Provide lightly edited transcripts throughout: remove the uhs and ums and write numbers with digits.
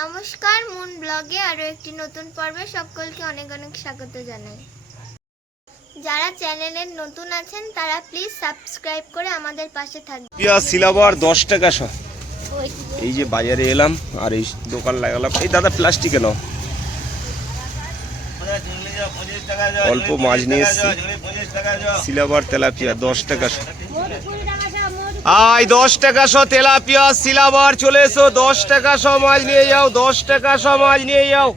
নমস্কার, মুন ব্লগে আরো একটি নতুন পর্বে সকলকে অনেক অনেক স্বাগত জানাই। যারা চ্যানেলের নতুন আছেন তারা প্লিজ সাবস্ক্রাইব করে আমাদের পাশে থাকবেন। পেঁয়াজ সিলাবার 10 টাকা শ। এই যে বাজারে এলাম আর এই দোকান লাগালাম। এই দাদা প্লাস্টিকে নাও, অল্প মাছ নিয়ে এসছি। সিলাবার তেলাপিয়া 10 টাকা শ। আয় 10 টাকা শ তেলাপিয়া সিলাবার চলে এসো। 10 টাকা শ মাছ নিয়ে যাও, 10 টাকা শ মাছ নিয়ে যাও।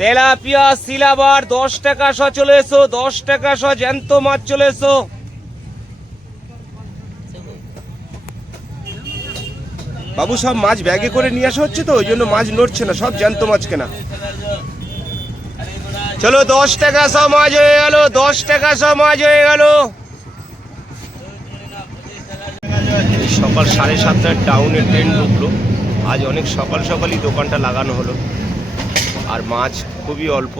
তেলাপিয়া সিলাবার 10 টাকা শ চলে এসো, 10 টাকা শ জ্যান্ত মাছ চলে এসো। বাবু সব মাছ ব্যাগে করে নিয়ে আসা হচ্ছে তো, ওই জন্য মাছ নড়ছে না, সব জ্যান্ত মাছ কেনা। চলো 10 টাকা শ মাছ হয়ে গেল, 10 টাকা শ মাছ হয়ে গেল। সকাল 7:30টায় টাউনে ট্রেন ঢুকলো। আজ অনেক সকাল সকালই দোকানটা লাগানো হলো। আর মাছ খুবই অল্প,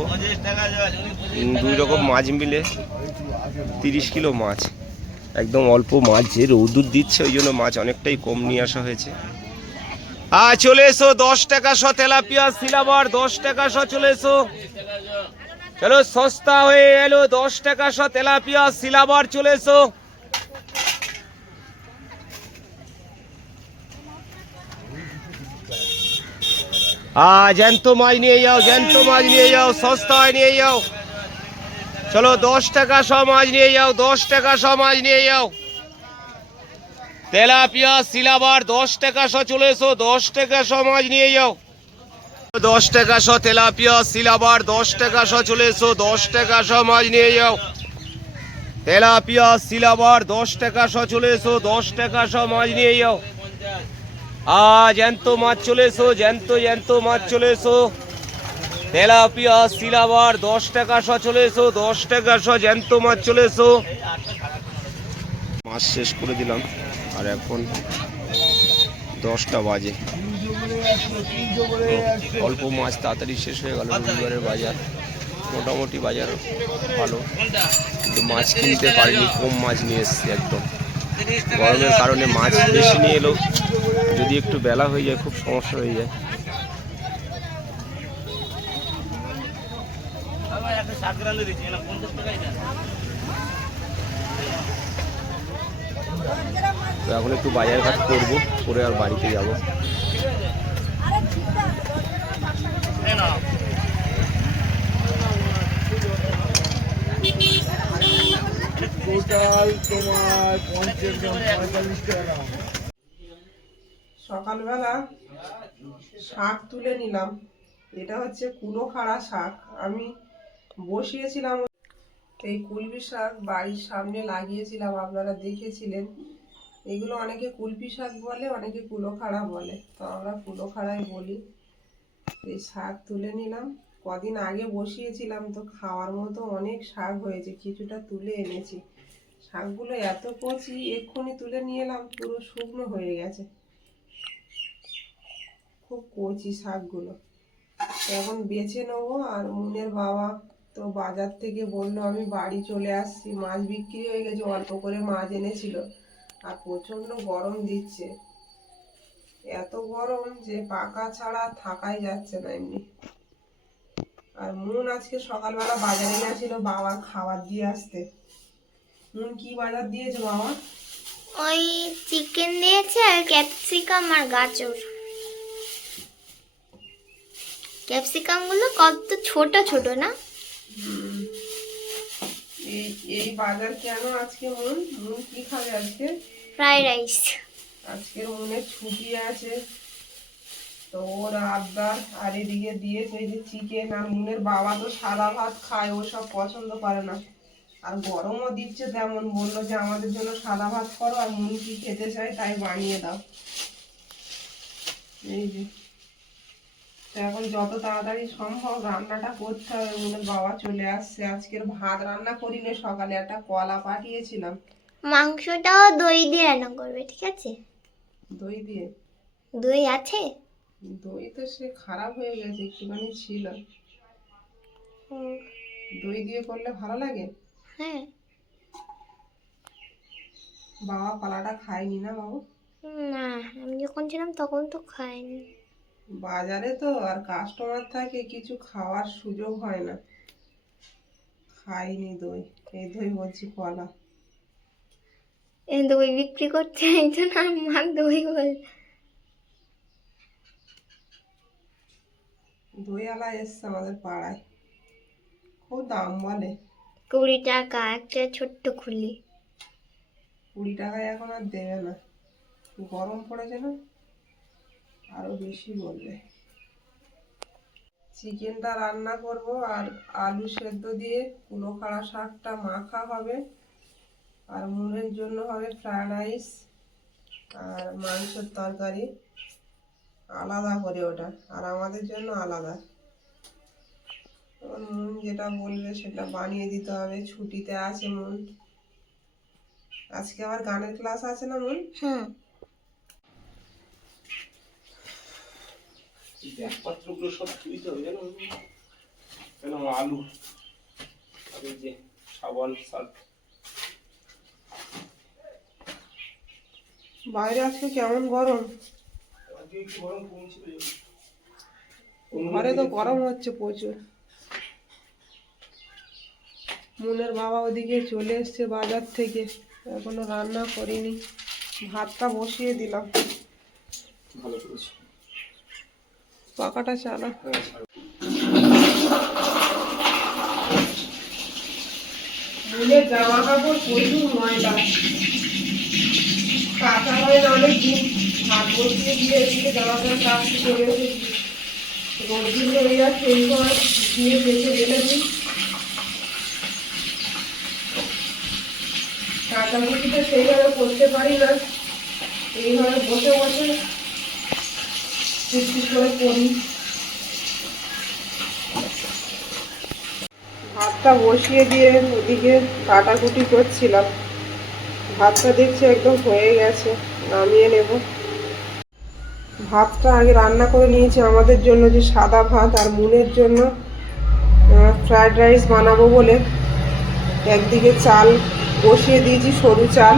2 রকম মাছ মিলে 30 কিলো মাছ। একদম অল্প মাছ, যে রৌদ্র দিচ্ছে ওই জন্য মাছ অনেকটাই কম নিয়ে আসা হয়েছে। চলে এসো 10 টাকা শ তেলাপিয়া সিলাবার 10 টাকা শ চলে এসো। চলো সস্তা হয়ে এলো, 10 টাকা শ তেলাপিয়া সিলাবার চলে এসো। জ্যান্ত মাছ নিয়ে যাও, জ্যান্ত মাছ নিয়ে যাও, সস্তায় নিয়ে যাও। চলো 10 টাকা শ মাছ নিয়ে যাও, 10 টাকা শ মাছ নিয়ে যাও। তেলাপিয়া সিলাবার 10 টাকা শ চলে এসো, 10 টাকা শ মাছ নিয়ে যাও। 10 টাকা শ তেলাপিয়া সিলাবার 10 টাকা শ চলে এসো, 10 টাকা শ মাছ নিয়ে যাও। তেলাপিয়া সিলাবার 10 টাকা শ চলে এসো, 10 টাকা শ মাছ নিয়ে যাও। জ্যান্ত মাছ চলে এসো, জ্যান্ত জ্যান্ত মাছ চলে এসো। তেলাপিয়া সিলাবার 10 টাকা শ চলে এসো, 10 টাকা শ জ্যান্ত মাছ চলে এসো। মাছ শেষ করে দিলাম আর এখন 10টা বাজে। অল্প মাছ তাড়াতাড়ি শেষ হয়ে গেল। রবিবারের বাজার মোটামুটি বাজার ভালো, কিন্তু মাছ কিনতে পারিনি, কম মাছ নিয়ে এসছি। একদম গরমের কারণে মাছ বেশি নিয়ে এলো, যদি একটু বেলা হয়ে যায় খুব সমস্যা হয়ে যায়। তো এখন একটু বাজার ঘাট করবো, করে আর বাড়িতে যাবো। সকালবেলা শাক তুলে নিলাম। এটা হচ্ছে কুলো খাড়া শাক। আমি বসিয়েছিলাম এই কুলপি শাক, বাড়ির সামনে লাগিয়েছিলাম, আপনারা দেখেছিলেন। এগুলো অনেকে কুলপি শাক বলে, অনেকে কুলো খাড়া বলে, তো আমরা কুলো খাড়াই বলি। এই শাক তুলে নিলাম, কদিন আগে বসিয়েছিলাম, তো খাওয়ার মতো অনেক শাক হয়েছে, কিছুটা তুলে এনেছি। শাকগুলো এত কচি, এক্ষুনি তুলে নিয়ে এলাম, পুরো শুকনো হয়ে গেছে, খুব কচি শাকগুলো। এখন বেছে নেবো। আর মুনের বাবা তো বাজার থেকে বললো, আমি বাড়ি চলে আসছি, মাছ বিক্রি হয়ে গেছে, অল্প করে মাছ এনেছিল। আর প্রচণ্ড গরম দিচ্ছে, এত গরম যে পাকা ছাড়া থাকাই যাচ্ছে না এমনি। আর মুন আজকে সকালবেলা বাজারে গেছিল বাবার খাবার দিয়ে আসতে। মুন কি বাজার দিয়েছে বাবা? ওই চিকেন দিয়েছে আর ক্যাপসিকাম আর গাজর। ক্যাপসিকাম গুলো কত ছোট ছোট না। এই বাজার কেন আজকে? মুন মুন কি খাবে আজকে? Fried rice. আজকে মুনের ছুটি আছে, তো ওর আবদার। আর এদিকে দিয়েছে এই যে চিকেন। আর মুনের বাবা তো সাদা ভাত খায়, ও সব পছন্দ করে না। আর গরমও দিচ্ছে তেমন, বললো যে আমাদের জন্য সাদা ভাত করো, আর মুন কি খেতে চাই তাই বানিয়ে দাও। এই যে এখন যত তাড়াতাড়ি সম্ভব রান্নাটা করতে হবে। মুনের বাবা চলে আসছে। আজকের ভাত রান্না করিনি, সকালে একটা কলা পাঠিয়েছিলাম। মাংসটাও দই দিয়ে রান্না করবে, ঠিক আছে? দই দিয়ে? দই আছে? দই তো সে খারাপ হয়ে গেছে, একটুখানি ছিল। দই দিয়ে করলে ভালো লাগে। হ্যাঁ। বাবা কলাটা খায়নি না বাবু? না, আমি যখন ছিলাম তখন তো খাইনি। বাজারে তো আর কাস্টমার থাকে, কিছু খাওয়ার সুযোগ হয় না। খাইনি দই, এই দই বলছি কলা। এই দই বিক্রি করছে, এই জন্য আমি মা দই বল। দইওয়ালা এসছে আমাদের পাড়ায়, খুব দাম বলে। 20 টাকা একটা ছোট্ট খুলি। 20 টাকায় এখন আর দেবে না, গরম পড়েছে না, আরো বেশি বলবে। চিকেনটা রান্না করব আর আলু সেদ্ধ দিয়ে কুলো খাড়া শাকটা মাখা হবে, আর মুনের জন্য হবে ফ্রাইড রাইস আর মাংসের তরকারি আলাদা করে ওটা, আর আমাদের জন্য আলাদা। এবার মুন যেটা বলবে সেটা বানিয়ে দিতে হবে, ছুটিতে আছে মুন। আজকে আবার গানের ক্লাস আছে না মুন? হুম। ব্যাগপত্রগুলো সব ধুইতে হবে জানো, কেন আলু আর এই যে সাবান সার্ফ। বাইরে আজকে কেমন গরম, আজকে একটু গরম কমছিল। ঘরে তো গরম হচ্ছে প্রচুর। মুনের বাবা ওদিকে চলে এসছে বাজার থেকে, এখনো রান্না করিনি, ভাতটা বসিয়ে দিলাম। ভালো করেছো। পাখাটা চালা। মুনের জামা কাপড় প্রচুর ময়লা, কাঁচা হয় না অনেক দিন। ভাত বসিয়ে দিয়ে এদিকে জামা কাপড় কাচতে চলে এসেছি, রোদ্দুর হয়ে যাচ্ছে, এই সময় দিয়ে বেঁচে রেখেছি। কাচাকুচিটা সেইভাবে করতে পারি না, এইভাবে বসে বসে ঠিক করে করি। ভাতটা বসিয়ে দিয়ে ওদিকে কাটাকুটি করছিলাম, ভাতটা দেখছি একদম হয়ে গেছে, নামিয়ে নেব। ভাতটা আগে রান্না করে নিয়েছি আমাদের জন্য, যে সাদা ভাত, আর মুনের জন্য ফ্রাইড রাইস বানাবো বলে একদিকে চাল বসিয়ে দিয়েছি, সরু চাল,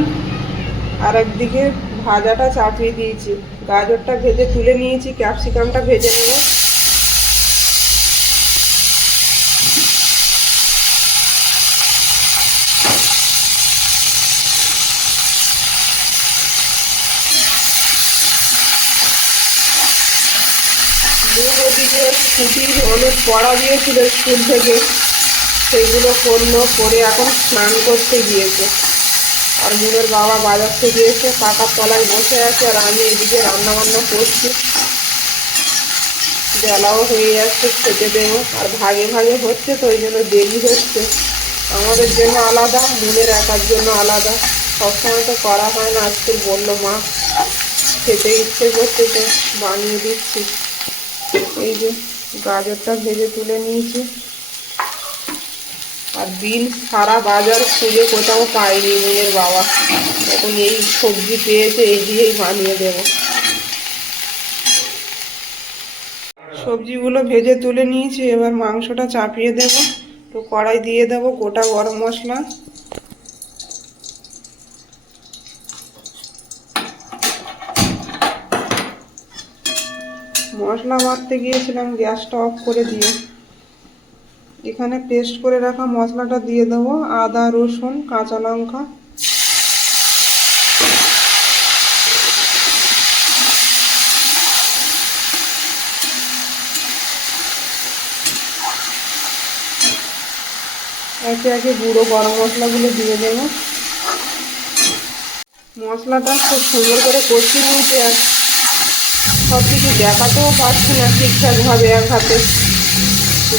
আর একদিকে ভাজাটা চাপিয়ে দিয়েছি। গাজরটা ভেজে তুলে নিয়েছি, ক্যাপসিকামটা ভেজে নেব। ওদিকে ছুটির অনেক পড়া দিয়েছিল স্কুল থেকে, সেইগুলো করলো, করে এখন স্নান করতে গিয়েছে। আর মুনের বাবা বাজার থেকে এসে পাকার তলায় বসে আছে, আর আমি এদিকে রান্না বান্না করছি। বেলাও হয়ে যাচ্ছে, খেতে দেবো, আর ভাগে ভাগে হচ্ছে তো ওই জন্য দেরি হচ্ছে। আমাদের জন্য আলাদা, মুনের একার জন্য আলাদা, সবসময় তো করা হয় না। আজকে বললো মা খেতে ইচ্ছে করছে তো বানিয়ে দিচ্ছি। এই যে গাজরটা ভেজে তুলে নিয়েছি, আর বিনস সারা বাজার খুঁজে কোথাও পাইনি মুনের বাবা, এখন এই সবজি পেয়েছে, এই দিয়েই বানিয়ে দেব। সবজিগুলো ভেজে তুলে নিয়েছি, এবার মাংসটা চাপিয়ে দেব। তো কড়াই দিয়ে দেব গোটা গরম মশলা, মশলা বাটতে গিয়েছিলাম গ্যাসটা অফ করে দিয়ে। এখানে পেস্ট করে রাখা মশলাটা দিয়ে দেবো, আদা রসুন কাঁচা লঙ্কা, একে একে গুঁড়ো গরম মশলাগুলো দিয়ে দেবো। মশলাটা খুব সুন্দর করে কষিয়ে নিয়েছি, আর সব কিছু দেখাতেও পারছি না ঠিকঠাকভাবে এক হাতে।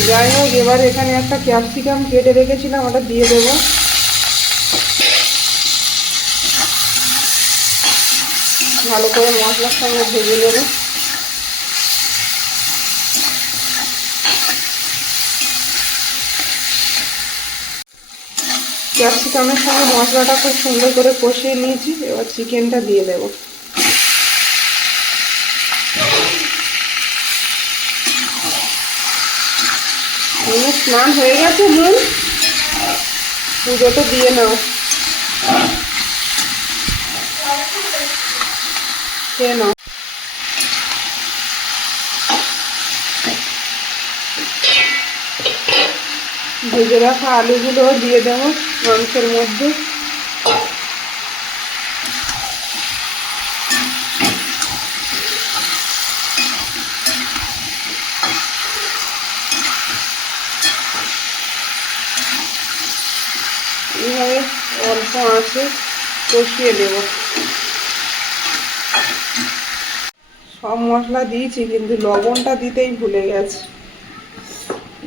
যাই হোক, এবার এখানে একটা ক্যাপসিকাম কেটে রেখেছিলাম, ওটা দিয়ে দেবো। ভালো করে মশলার সঙ্গে ভেজে নেব। ক্যাপসিকামের সঙ্গে মশলাটা খুব সুন্দর করে কষিয়ে নিয়েছি, এবার চিকেনটা দিয়ে দেবো। স্নান হয়ে গেছে, মুন পুজো তো দিয়ে নাও, খেয়ে নাও। ভেজে রাখা আলুগুলো দিয়ে দেবো মাংসের মধ্যে। এইভাবে অল্প আঁচে কষিয়ে দেব। সব মশলা দিয়েছি কিন্তু লবণটা দিতেই ভুলে গেছি।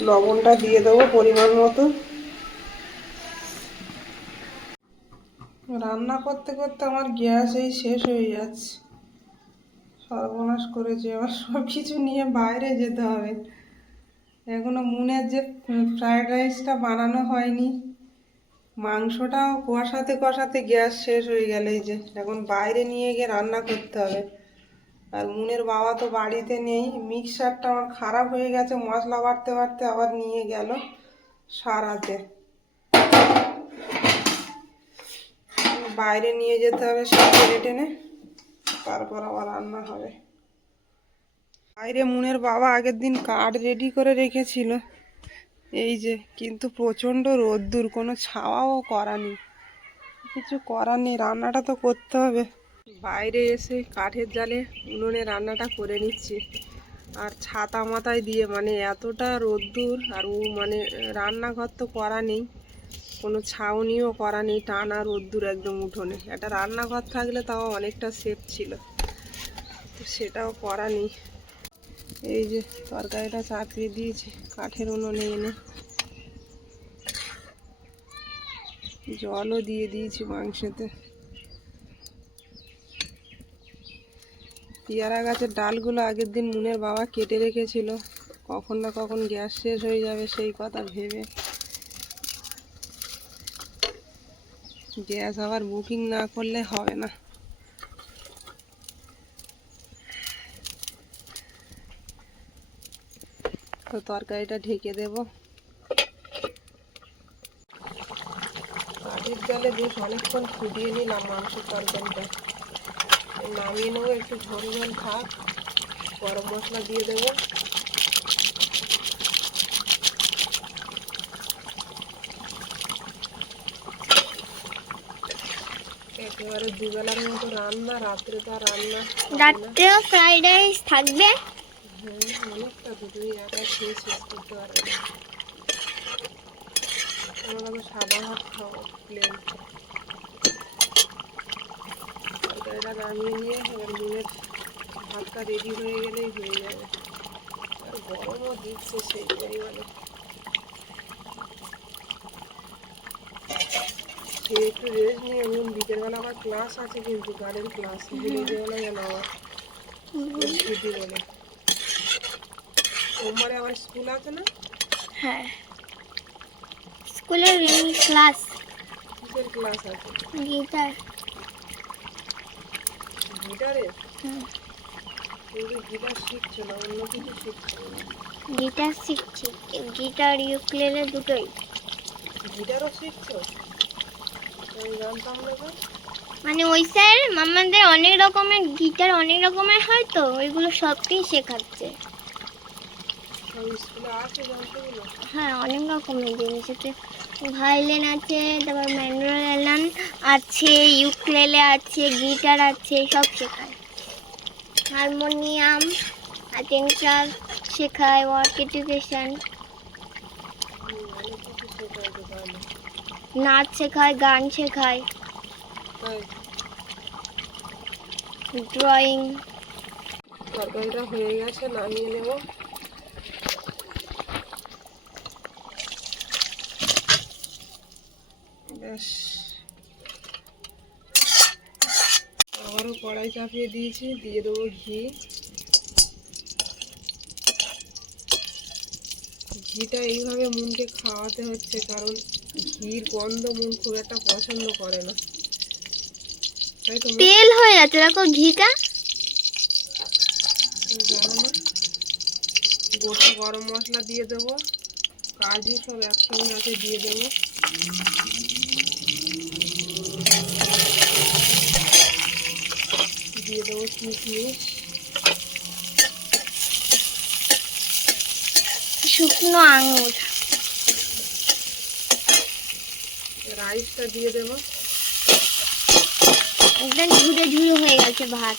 লবণটা দিয়ে দেবো পরিমাণ মতো। রান্না করতে করতে আমার গ্যাস এই শেষ হয়ে যাচ্ছে। সর্বনাশ করেছে, আবার সব কিছু নিয়ে বাইরে যেতে হবে। এখনো মুনের যে ফ্রায়েড রাইসটা বানানো হয়নি, মাংসটাও কষাতে কষাতে গ্যাস শেষ হয়ে গেল। এই যে এখন বাইরে নিয়ে গিয়ে রান্না করতে হবে। আর মুনের বাবা তো বাড়িতে নেই, মিক্সারটা আমার খারাপ হয়ে গেছে, মশলা বাটতে বাটতে আবার নিয়ে গেল সারাতে। বাইরে নিয়ে যেতে হবে সব টেনে টেনে, তারপর আবার রান্না হবে। বাইরে মুনের বাবা আগের দিন কাঠ রেডি করে রেখেছিল, এই যে, কিন্তু প্রচণ্ড রোদ্দুর, কোনো ছাওয়াও করা নেই। কিছু করার নেই, রান্নাটা তো করতে হবে। বাইরে এসে কাঠের জালে উনুনে রান্নাটা করে নিচ্ছি। আর ছাতা মাথায় দিয়ে, মানে এতটা রোদ্দুর, আর মানে রান্নাঘর তো করা নেই, কোনো ছাউনিও করা নেই, টানা রোদ্দুর একদম উঠোনে। একটা রান্নাঘর থাকলে তাও অনেকটা সেফ ছিল, তো সেটাও করা নেই। এই যে তরকারিটা চাপিয়ে দিয়েছি কাঠের উনুনে এনে, জলও দিয়ে দিয়েছি মাংসতে। পেয়ারা গাছের ডালগুলো আগের দিন মুনের বাবা কেটে রেখেছিল, কখন না কখন গ্যাস শেষ হয়ে যাবে সেই কথা ভেবে। গ্যাস আবার বুকিং না করলে হবে না। তো তরকারিটা ঢেকে দেব। কাঠের জালে বেশ অনেকক্ষণ ফুটিয়ে নিলাম মাংসের তরকারিটা। নামিয়ে নেবো, একটু ঝোল ঝোল থাক, গরম মশলা দিয়ে দেবো। একেবারে দুবেলার মতো রান্না, রাত্রে তো আর রান্না, রাত্রেও ফ্রাইড রাইস থাকবে। হ্যাঁ অনেকটা, দুটোই একা খেয়ে শেষ করতে পারবে না। আমরা তো সাদা ভাত খাবো, প্লেন। তরকারিটা নামিয়ে নিয়ে এবার মুনের ভাতটা রেডি হয়ে গেলেই হয়ে যাবে। আর গরমও দিচ্ছে সেই পরিমাণে। সে একটু রেস্ট নিয়ে এবং বিকেলবেলা আমার ক্লাস আছে, কিন্তু গানের ক্লাস ভুলে যেও না যেন আমার ছুটি বলে। সোমবারে আবার স্কুল আছে না? হ্যাঁ, স্কুলের ক্লাস। কিসের ক্লাস আছে? গিটার। গিটারে? কিন্তু গিটার শিখছো না, অন্য কিছু শিখছো না? গিটার শিখছি, গিটার ইউকুলেলে দুটোই। গিটারও শিখছো? আমি জানতাম না তো। মানে ওই স্যার আমাদের অনেক রকমের গিটার অনেক রকমের হয়, তো ওইগুলো সবটাই শেখাচ্ছে। সব স্কুলে আছে যন্ত্রগুলো? হ্যাঁ, অনেক রকমের জিনিস আছে। ভায়োলিন আছে, তারপর ম্যান্ডোলিন আছে, ইউকুলেলে আছে, গিটার আছে, সব শেখায়। হারমোনিয়াম, আর্ট এন্ড ক্রাফট শেখায়, ওয়ার্ক এডুকেশন, অনেক কিছু শেখায় তো তাহলে। নাচ শেখায়, গান শেখায়, তাই ড্রয়িং। তরকারিটা হয়ে গেছে, নামিয়ে নেব। ব্যাস, আবারও কড়াই চাপিয়ে দিয়েছি, দিয়ে দেবো ঘি। ঘিটা এইভাবে মুনকে খাওয়াতে হচ্ছে, কারণ ঘির গন্ধ মুন খুব একটা পছন্দ করে না, তাই তো? তেল হয়ে যাচ্ছে দেখো ঘিটা। জানো না, গোটা গরম মশলা দিয়ে দেবো, কাজু সব একসঙ্গে আছে দিয়ে দেবো। দিয়ে দেবো কিশমিশ, শুকনো আঙুর, রাইসটা দিয়ে দেবো। একদম ঝুড়ে ঝুড়ে হয়ে গেছে ভাত।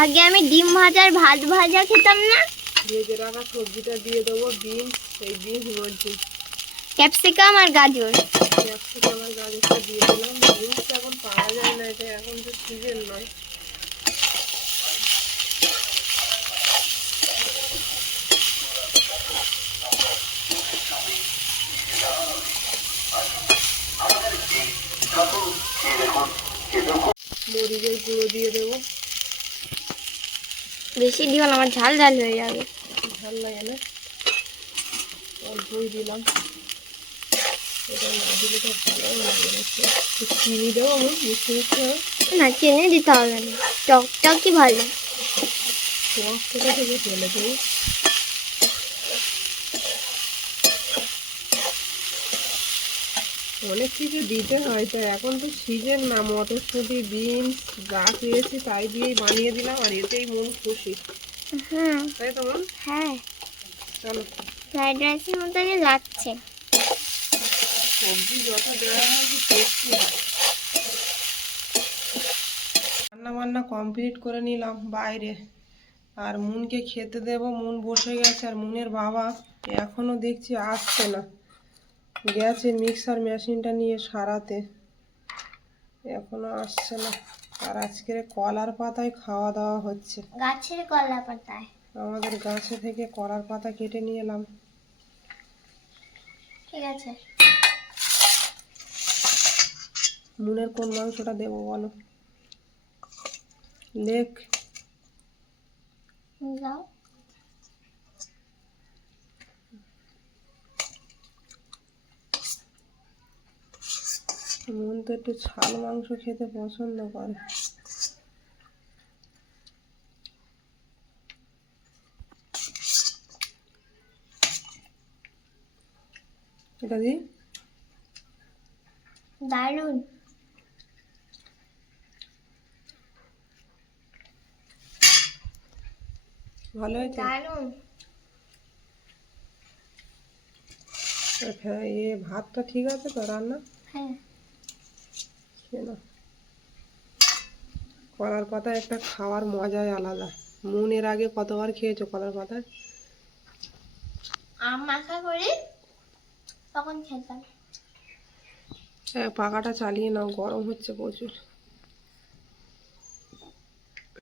আগে আমি ডিম ভাজার ভাত ভাজা খেতাম না। ভেজে রাখা সবজিটা দিয়ে দেবো, বিনস, এই বিনস বলছি, ক্যাপসিকাম আর গাজর। ক্যাপসিকাম আর গাজরটা দিয়ে দিলাম। বিনসটা এখন পাওয়া যায় না, এটা এখন তো সিজন নয়। মরিচের গুঁড়ো দিয়ে দেবো। বেশি দিও না, আমার ঝাল ঝাল হয়ে যাবে। ঝাল লাগে না, অল্পই দিলাম। এটা না দিলে তো ভালো লাগে না। একটু চিনি দেবো, আমি মিষ্টি মিষ্টি হবে না, চিনি দিতে হবে না, টকটকই ভালো। টক থেকে থেকে ফেলে দেবো। অনেক কিছু দিতে হয়, তো এখন তো সিজন না, মটরশুঁটি, বিনস যা পেয়েছি তাই দিয়েই বানিয়ে দিলাম, আর এতেই মন খুশি। হুম, তাই তো মন? হ্যাঁ, চলো, ফ্রাইড রাইসের মতনই লাগছে। সবজি যত দেওয়া হয় টেস্টি হয়। রান্না বান্না কমপ্লিট করে নিলাম বাইরে, আর মুনকে খেতে দেবো। মুন বসে গেছে, আর মুনের বাবা এখনো দেখছি আসছে না, গেছে মিক্সার মেশিনটা নিয়ে সারাতে, এখনো আসছে না। আর আজকের কলার পাতায় খাওয়া দাওয়া হচ্ছে, গাছের কলা পাতায়। আমাদের গাছে থেকে কলার পাতা কেটে নিয়ে এলাম। ঠিক আছে, মুনের কোন মাংসটা দেবো বলো? লেগ? যাও। মুন তো একটু ছাল মাংস খেতে পছন্দ করে। এটা দি, দারুন। ভালো হয়েছে? দারুন। হ্যাঁ, এ ভাতটা ঠিক আছে তো রান্না? হ্যাঁ, কেন, কলার পাতা একটা খাওয়ার মজাই আলাদা। মুন এর আগে কতবার খেয়েছো কলার পাতায়? আম মাখা করে তখন খেতাম। হ্যাঁ, পাখাটা চালিয়ে নাও, গরম হচ্ছে প্রচুর।